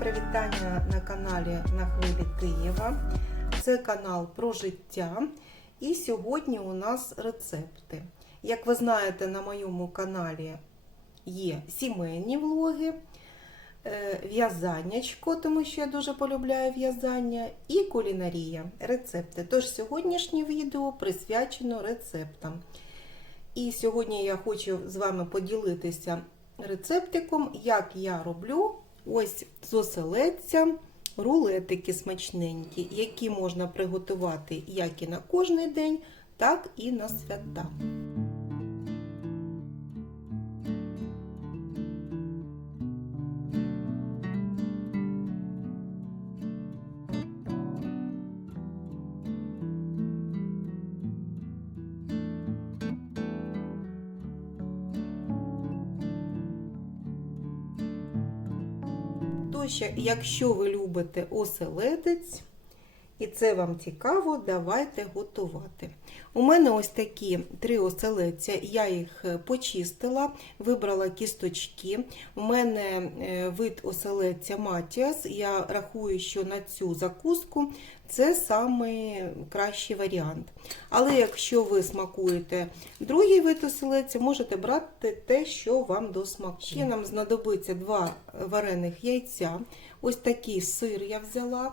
Привітання на каналі на хвилі Києва. Це канал про життя. І сьогодні у нас рецепти. Як ви знаєте, на моєму каналі є сімейні влоги, е, в'язаннячко, тому що я дуже полюбляю в'язання, і кулінарія, рецепти. Тож сьогоднішнє відео присвячено рецептам. І сьогодні я хочу з вами поділитися рецептиком, як я роблю ось з рулетики смачненькі, які можна приготувати як і на кожний день, так і на свята. Тож, якщо ви любите оселедець, і це вам цікаво, давайте готувати. У мене ось такі три оселедця, я їх почистила, вибрала кісточки. У мене е, вид оселедця Матіас. Я рахую, що на цю закуску це найкращий варіант. Але якщо ви смакуєте другий вид оселедця, можете брати те, що вам до смаку. Ще нам знадобиться два варених яйця. Ось такий сир я взяла.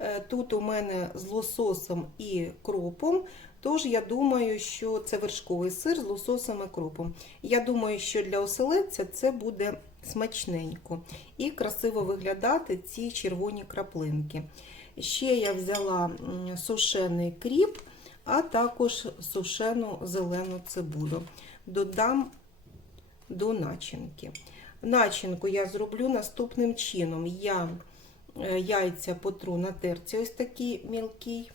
Е, Тут у мене з лососом і кропом, тож я думаю, що це вершковий сир з лососом і кропом. Я думаю, що для оселедця це буде смачненько і красиво виглядати ці червоні краплинки. Ще я взяла сушений кріп, а також сушену зелену цибулю. Додам до начинки. Начинку я зроблю наступним чином. Я яйця потру на терці, ось такий мілкий.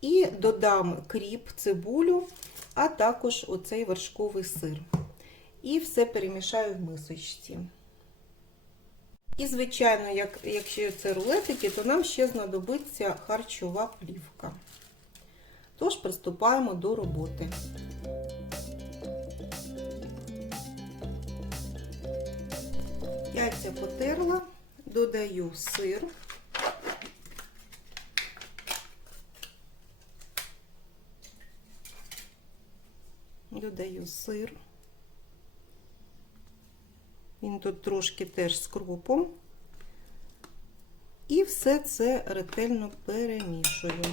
І додам кріп, цибулю, а також оцей вершковий сир. І все перемішаю в мисочці. І, звичайно, як, якщо це рулетики, то нам ще знадобиться харчова плівка. Тож приступаємо до роботи. Яйця потерла, додаю сир. Додаю сир. Він тут трошки теж з кропом. І все це ретельно перемішую.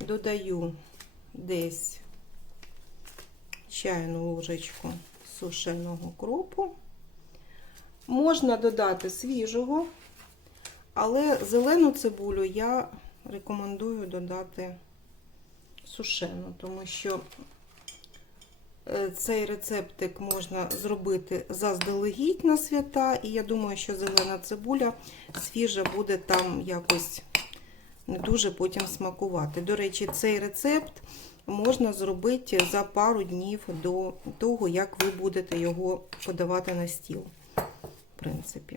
Додаю десь чайну ложечку сушеного кропу. Можна додати свіжого, але зелену цибулю я рекомендую додати сушену, тому що цей рецептик можна зробити заздалегідь на свята, і я думаю, що зелена цибуля свіжа буде там якось не дуже потім смакувати. До речі, цей рецепт можна зробити за пару днів до того, як ви будете його подавати на стіл. В принципі,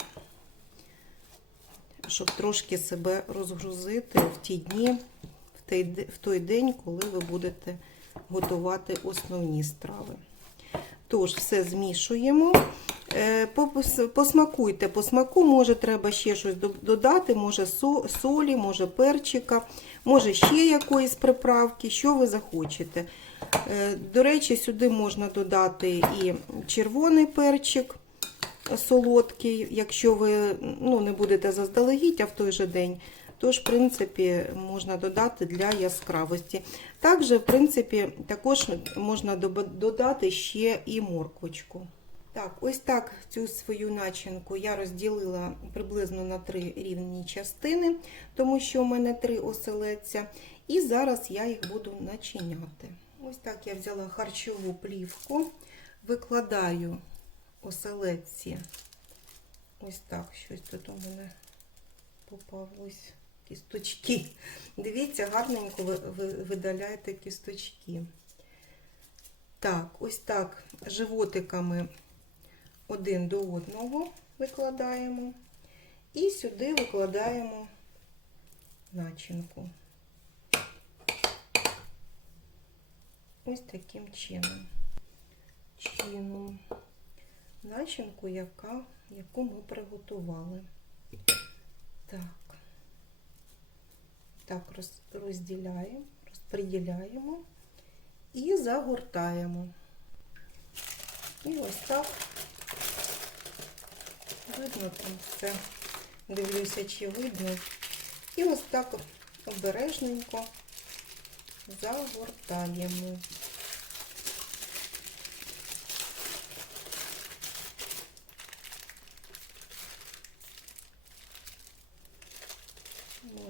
щоб трошки себе розгрузити в ті дні, в той день, коли ви будете готувати основні страви. Тож, все змішуємо. Посмакуйте по смаку, може, треба ще щось додати, може солі, може перчика, може ще якоїсь приправки, що ви захочете. До речі, сюди можна додати і червоний перчик солодкий, якщо ви ну, не будете заздалегідь, а в той же день. Тож, в принципі, можна додати для яскравості. Також, в принципі, також можна додати ще і морквочку. Так, ось так цю свою начинку я розділила приблизно на три рівні частини, тому що у мене три оселедця. І зараз я їх буду начиняти. Ось так я взяла харчову плівку, викладаю оселедці. Ось так, щось тут у мене попалось кісточки. Дивіться, гарненько ви видаляєте кісточки. Так, ось так животиками один до одного викладаємо. І сюди викладаємо начинку. Ось таким чином. Чином. Начинку, яка, яку ми приготували. Так. Так, роз- розділяємо, розподіляємо і загортаємо. І ось так. Видно там все. Дивлюся, чи видно. І ось так обережненько загортаємо.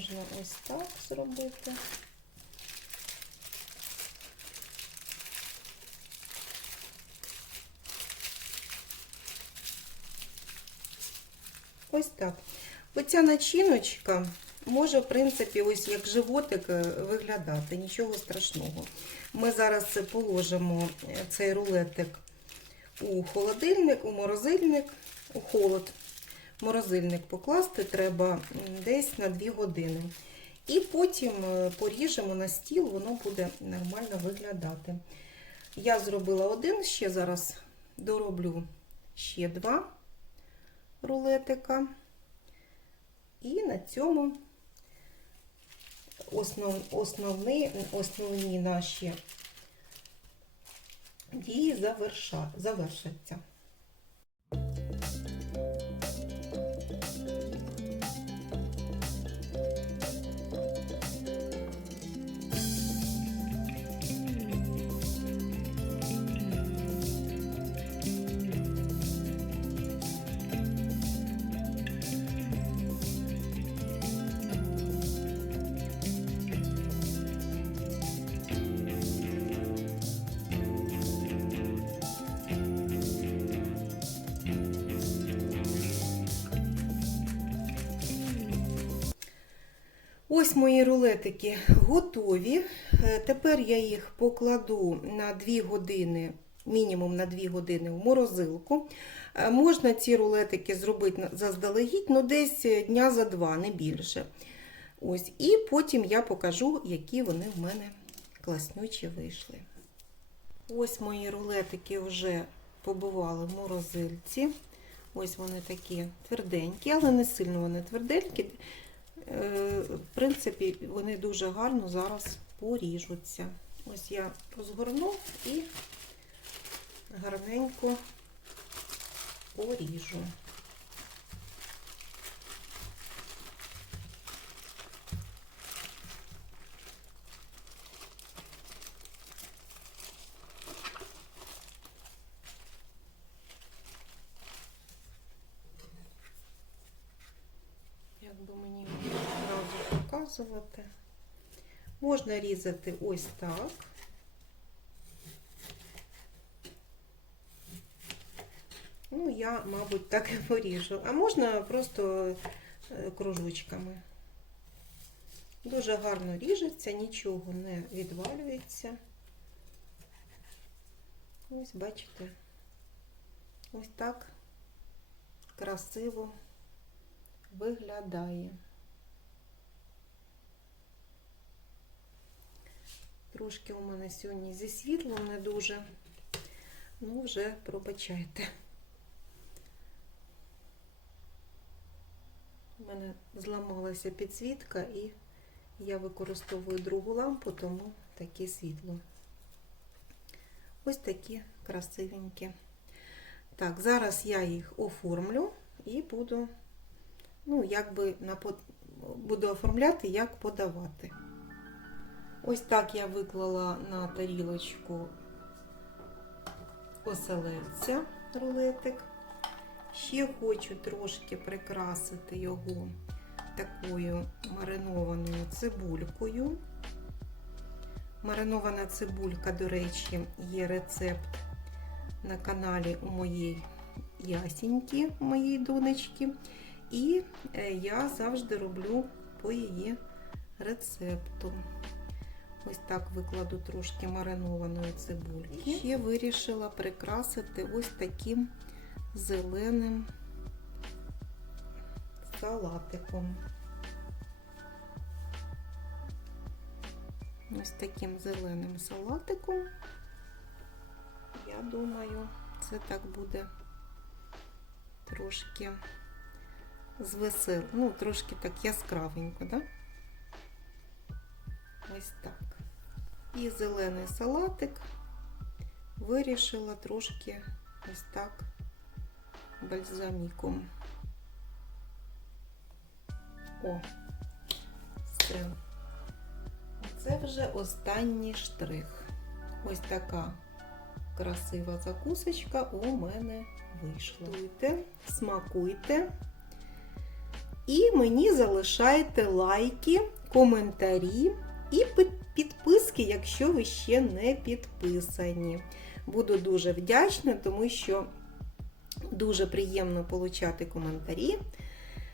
Можна ось так зробити. Ось так. Оця начиночка може, в принципі, ось як животик е, виглядати, нічого страшного. Ми зараз положимо е, цей рулетик у холодильник, у морозильник, у холод. Морозильник покласти треба десь на 2 години. І потім е, поріжемо на стіл, воно буде нормально виглядати. Я зробила один, ще зараз дороблю ще два рулетика. І на цьому основ, основні, основні наші дії заверша, завершаться. Ось мої рулетики готові. Е, Тепер я їх покладу на 2 години, мінімум на 2 години в морозилку. Е, Можна ці рулетики зробити заздалегідь, ну десь дня за два, не більше. Ось, і потім я покажу, які вони в мене класнючі вийшли. Ось мої рулетики вже побували в морозильці. Ось вони такі тверденькі, але не сильно вони тверденькі. В принципі, вони дуже гарно зараз поріжуться. Ось я розгорну і гарненько поріжу. Як мені показувати. Можна різати ось так. Ну, я, мабуть, так і поріжу. А можна просто е, кружочками. Дуже гарно ріжеться, нічого не відвалюється. Ось, бачите, ось так красиво виглядає. Трошки у мене сьогодні зі світлом не дуже, ну вже пробачайте. У мене зламалася підсвітка і я використовую другу лампу, тому таке світло. Ось такі красивенькі. Так, зараз я їх оформлю і буду ну, якби на буду оформляти, як подавати. Ось так я виклала на тарілочку оселедця рулетик. Ще хочу трошки прикрасити його такою маринованою цибулькою. Маринована цибулька, до речі, є рецепт на каналі у моєї Ясіньки, моєї донечки. І е, я завжди роблю по її рецепту. Ось так викладу трошки маринованої цибульки. Ще вирішила прикрасити ось таким зеленим салатиком. Ось таким зеленим салатиком. Я думаю, це так буде трошки з. Ну, трошки так яскравенько, да? Ось так. І зелений салатик вирішила трошки ось так бальзаміком. О, все. Це вже останній штрих. Ось така красива закусочка у мене вийшла. Смакуйте, смакуйте. І мені залишайте лайки, коментарі і підписки, якщо ви ще не підписані. Буду дуже вдячна, тому що дуже приємно получати коментарі,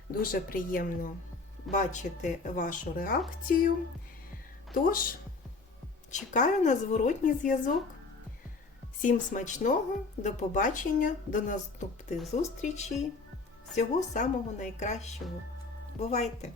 дуже приємно бачити вашу реакцію. Тож, чекаю на зворотній зв'язок. Всім смачного, до побачення, до наступних зустрічей. Всього самого найкращого. Бувайте!